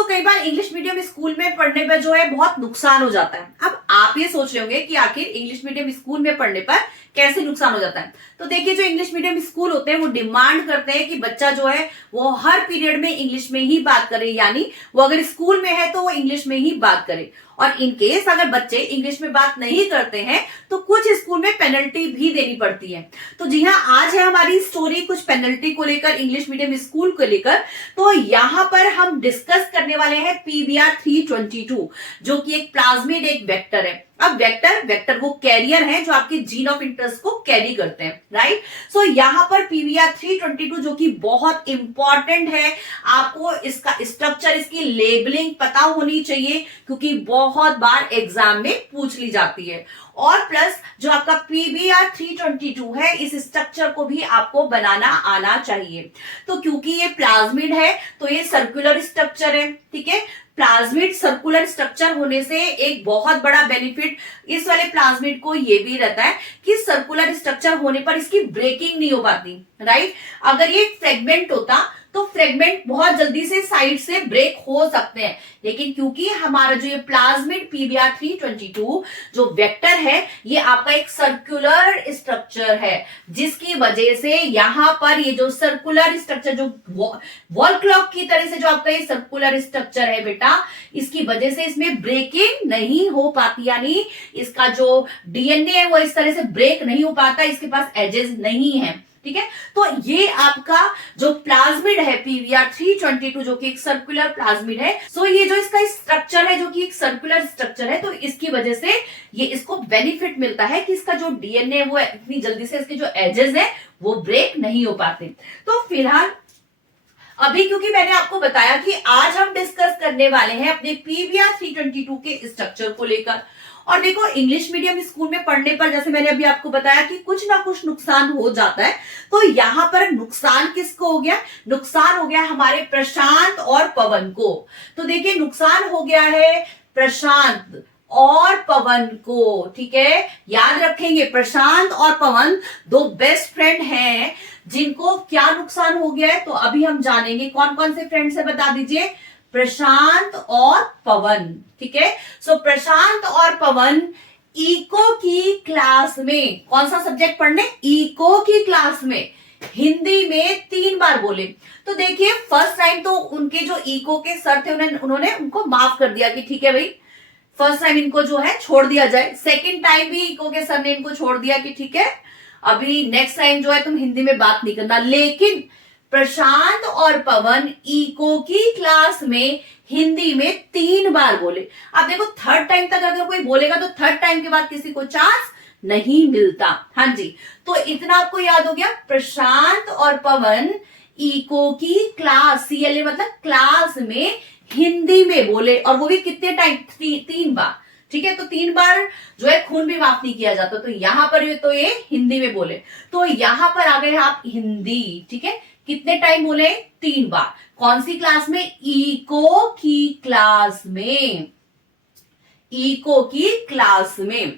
कई बार English medium school में पढ़ने पर जो है बहुत नुकसान हो जाता है। अब आप ये सोच रहे होंगे कि आखिर इंग्लिश मीडियम स्कूल में पढ़ने पर कैसे नुकसान हो जाता है। तो देखिए, जो इंग्लिश मीडियम स्कूल होते हैं वो डिमांड करते हैं कि बच्चा जो है वो हर पीरियड में इंग्लिश में ही बात करे, यानी वो अगर स्कूल में है तो वो इंग्लिश में ही बात करे। और इन केस अगर बच्चे इंग्लिश में बात नहीं करते हैं तो कुछ स्कूल में पेनल्टी भी देनी पड़ती है। तो जी हाँ, आज है हमारी स्टोरी कुछ पेनल्टी को लेकर, इंग्लिश मीडियम स्कूल को लेकर। तो यहाँ पर हम डिस्कस करने वाले हैं पीवीआर 322, जो कि एक प्लाज्मिड एक वेक्टर है। अब वेक्टर वो कैरियर है जो आपके जीन ऑफ इंटरेस्ट को कैरी करते हैं, राइट। सो यहाँ पर पीवीआर 322 जो कि बहुत इंपॉर्टेंट है, आपको इसका स्ट्रक्चर, इसकी लेबलिंग पता होनी चाहिए, क्योंकि बहुत बार एग्जाम में पूछ ली जाती है। और प्लस जो आपका पीवीआर 322 है, इस स्ट्रक्चर को भी आपको बनाना आना चाहिए। तो क्योंकि ये प्लाज्मिड है तो ये सर्कुलर स्ट्रक्चर है, ठीक है। प्लाज्मिड सर्कुलर स्ट्रक्चर होने से एक बहुत बड़ा बेनिफिट इस वाले प्लाज्मिड को ये भी रहता है कि सर्कुलर स्ट्रक्चर होने पर इसकी ब्रेकिंग नहीं हो पाती, राइट। अगर ये फ्रेगमेंट होता तो फ्रेगमेंट बहुत जल्दी से साइड से ब्रेक हो सकते हैं, लेकिन क्योंकि हमारा जो ये प्लाज्मिड पीवीआर 322 जो वेक्टर है, ये आपका एक सर्कुलर स्ट्रक्चर है, जिसकी वजह से यहां पर ये जो सर्कुलर स्ट्रक्चर, जो वॉल क्लॉक की तरह से जो आपका ये सर्कुलर स्ट्रक्चर है बेटा, इसकी वजह से इसमें ब्रेकिंग नहीं हो पाती, यानी इसका जो डीएनए है वो इस तरह से ब्रेक नहीं हो पाता, इसके पास एजेस नहीं है, ठीक है। तो ये आपका जो प्लाज्मिड है पीवीआर 322 जो कि एक सर्कुलर प्लाज्मिड है, सो ये जो इसका स्ट्रक्चर है जो कि एक सर्कुलर स्ट्रक्चर है, तो इसकी वजह से ये इसको बेनिफिट मिलता है कि इसका जो डीएनए वो इतनी जल्दी से इसके जो एजेस है वो ब्रेक नहीं हो पाते। तो फिलहाल अभी क्योंकि मैंने आपको बताया कि आज हम डिस्कस करने वाले हैं अपने पीवीआर 322 के स्ट्रक्चर को लेकर। और देखो, इंग्लिश मीडियम स्कूल में पढ़ने पर जैसे मैंने अभी आपको बताया कि कुछ ना कुछ नुकसान हो जाता है। तो यहाँ पर नुकसान किसको हो गया? नुकसान हो गया हमारे प्रशांत और पवन को। तो देखिए, नुकसान हो गया है प्रशांत और पवन को, ठीक है। याद रखेंगे, प्रशांत और पवन दो बेस्ट फ्रेंड हैं जिनको क्या नुकसान हो गया है, तो अभी हम जानेंगे। कौन कौन से फ्रेंड्स है बता दीजिए? प्रशांत और पवन, ठीक है। सो प्रशांत और पवन इको की क्लास में, कौन सा सब्जेक्ट पढ़ने? इको की क्लास में हिंदी में 3 बार बोले। तो देखिए, फर्स्ट टाइम तो उनके जो इको के सर थे उन्होंने उनको माफ कर दिया कि ठीक है भाई, फर्स्ट टाइम इनको जो है छोड़ दिया जाए। सेकेंड टाइम भी इको के सर ने इनको छोड़ दिया कि ठीक है, अभी नेक्स्ट टाइम जो है तुम हिंदी में बात नहीं करना। लेकिन प्रशांत और पवन इको की क्लास में हिंदी में 3 बार बोले। अब देखो, थर्ड टाइम तक अगर कोई बोलेगा तो थर्ड टाइम के बाद किसी को चांस नहीं मिलता। हाँ जी, तो इतना आपको याद हो गया। प्रशांत और पवन इको की क्लास, CLA मतलब क्लास में हिंदी में बोले, और वो भी कितने टाइम? 3 बार, ठीक है। तो 3 बार जो है खून भी माफ नहीं किया जाता, तो यहां पर ये हिंदी में बोले। तो यहां पर आ गए आप हिंदी, ठीक है। कितने टाइम बोले? 3 बार। कौन सी क्लास में? इको की क्लास में, इको की क्लास में।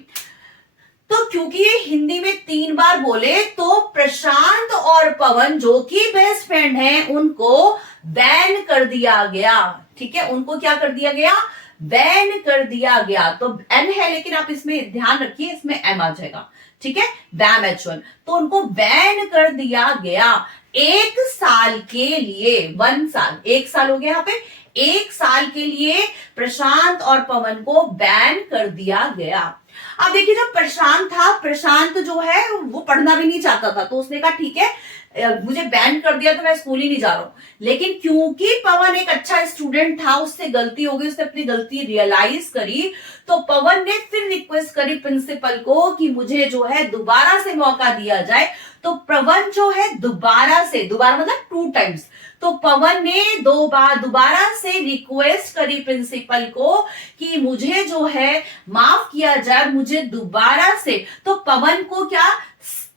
तो क्योंकि ये हिंदी में 3 बार बोले, तो प्रशांत और पवन जो कि बेस्ट फ्रेंड हैं, उनको बैन कर दिया गया, ठीक है। उनको क्या कर दिया गया? बैन कर दिया गया। तो एन है, लेकिन आप इसमें ध्यान रखिए, इसमें एम आ जाएगा, ठीक है। बैम H1, तो उनको बैन कर दिया गया 1 साल के लिए। 1 साल, 1 साल हो गया यहाँ पे। 1 साल के लिए प्रशांत और पवन को बैन कर दिया गया। अब देखिए, जो प्रशांत था, प्रशांत जो है वो पढ़ना भी नहीं चाहता था, तो उसने कहा ठीक है, मुझे बैन कर दिया तो मैं स्कूल ही नहीं जा रहा हूं। लेकिन क्योंकि पवन एक अच्छा स्टूडेंट था, उससे गलती हो गई, उसने अपनी गलती रियलाइज करी, तो पवन ने फिर रिक्वेस्ट करी प्रिंसिपल को कि मुझे जो है दोबारा से मौका दिया जाए। तो पवन जो है दोबारा मतलब 2 टाइम्स, तो पवन ने दोबारा से रिक्वेस्ट करी प्रिंसिपल को कि मुझे जो है माफ किया जाए, मुझे दोबारा से। तो पवन को क्या,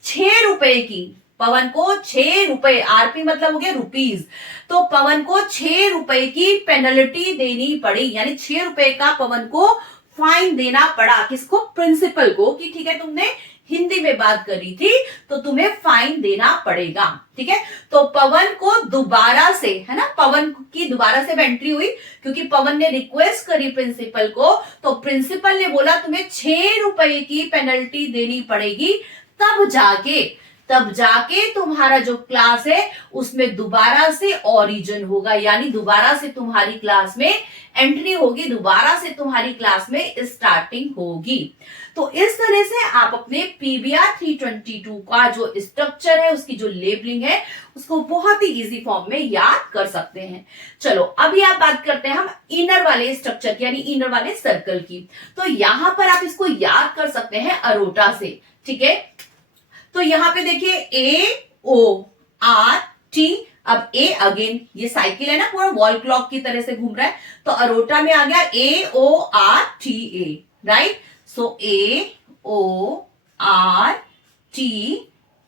6 रुपए की, पवन को 6 रुपए, आरपी मतलब हो गया रुपीज, तो पवन को 6 रुपए की पेनल्टी देनी पड़ी, यानी 6 रुपए का पवन को फाइन देना पड़ा। किसको? प्रिंसिपल को, कि ठीक है तुमने हिंदी में बात करी थी तो तुम्हें फाइन देना पड़ेगा। ठीक है, तो पवन को दोबारा से, है ना, पवन की दोबारा से एंट्री हुई क्योंकि पवन ने रिक्वेस्ट करी प्रिंसिपल को, तो प्रिंसिपल ने बोला तुम्हें 6 रुपए की पेनल्टी देनी पड़ेगी, तब जाके तुम्हारा जो क्लास है उसमें दोबारा से ओरिजिन होगा, यानी दोबारा से तुम्हारी क्लास में एंट्री होगी, दोबारा से तुम्हारी क्लास में स्टार्टिंग होगी। तो इस तरह से आप अपने पीवीआर 322 का जो स्ट्रक्चर है, उसकी जो लेबलिंग है, उसको बहुत ही इजी फॉर्म में याद कर सकते हैं। चलो अभी आप बात करते हैं हम इनर वाले स्ट्रक्चर की, यानी इनर वाले सर्कल की। तो यहां पर आप इसको याद कर सकते हैं अरोटा से। ठीक है, तो यहां पे देखिए AORT, अब ए अगेन ये साइकिल है ना, पूरा वॉल क्लॉक की तरह से घूम रहा है, तो अरोटा में आ गया AORTA, राइट। सो AORT,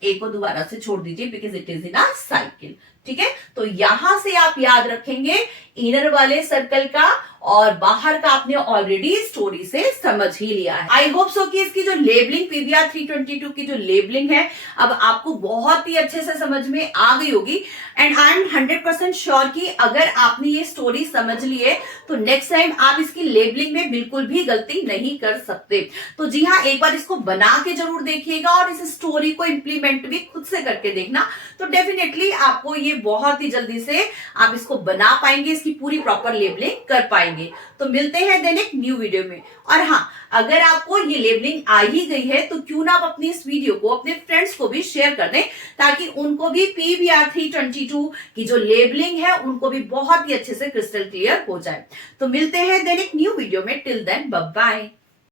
ए को दोबारा से छोड़ दीजिए because it is in a cycle. ठीक है, तो यहां से आप याद रखेंगे इनर वाले सर्कल का, और बाहर का आपने ऑलरेडी स्टोरी से समझ ही लिया है। आई होप सो कि इसकी जो लेबलिंग पीवीआर 322 की जो लेबलिंग है अब आपको बहुत ही अच्छे से समझ में आ गई होगी, एंड आई एम 100% श्योर कि अगर आपने ये स्टोरी समझ ली है तो नेक्स्ट टाइम आप इसकी लेबलिंग में बिल्कुल भी गलती नहीं कर सकते। तो जी हाँ, एक बार इसको बना के जरूर देखिएगा और इस स्टोरी को इंप्लीमेंट भी खुद से करके देखना, तो डेफिनेटली आपको ये बहुत ही जल्दी से आप इसको बना पाएंगे, इसकी पूरी प्रॉपर लेबलिंग कर पाएंगे। तो मिलते हैं देन एक न्यू वीडियो में। और हाँ, अगर आपको ये लेबलिंग आ ही गई है तो क्यों ना आप अपनी इस वीडियो को अपने फ्रेंड्स को भी शेयर कर दें, ताकि उनको भी पीवीआर 322 की जो लेबलिंग है उनको भी बहुत ही अच्छे से क्रिस्टल क्लियर हो जाए। तो मिलते हैं देन एक न्यू वीडियो में। Till then bye bye.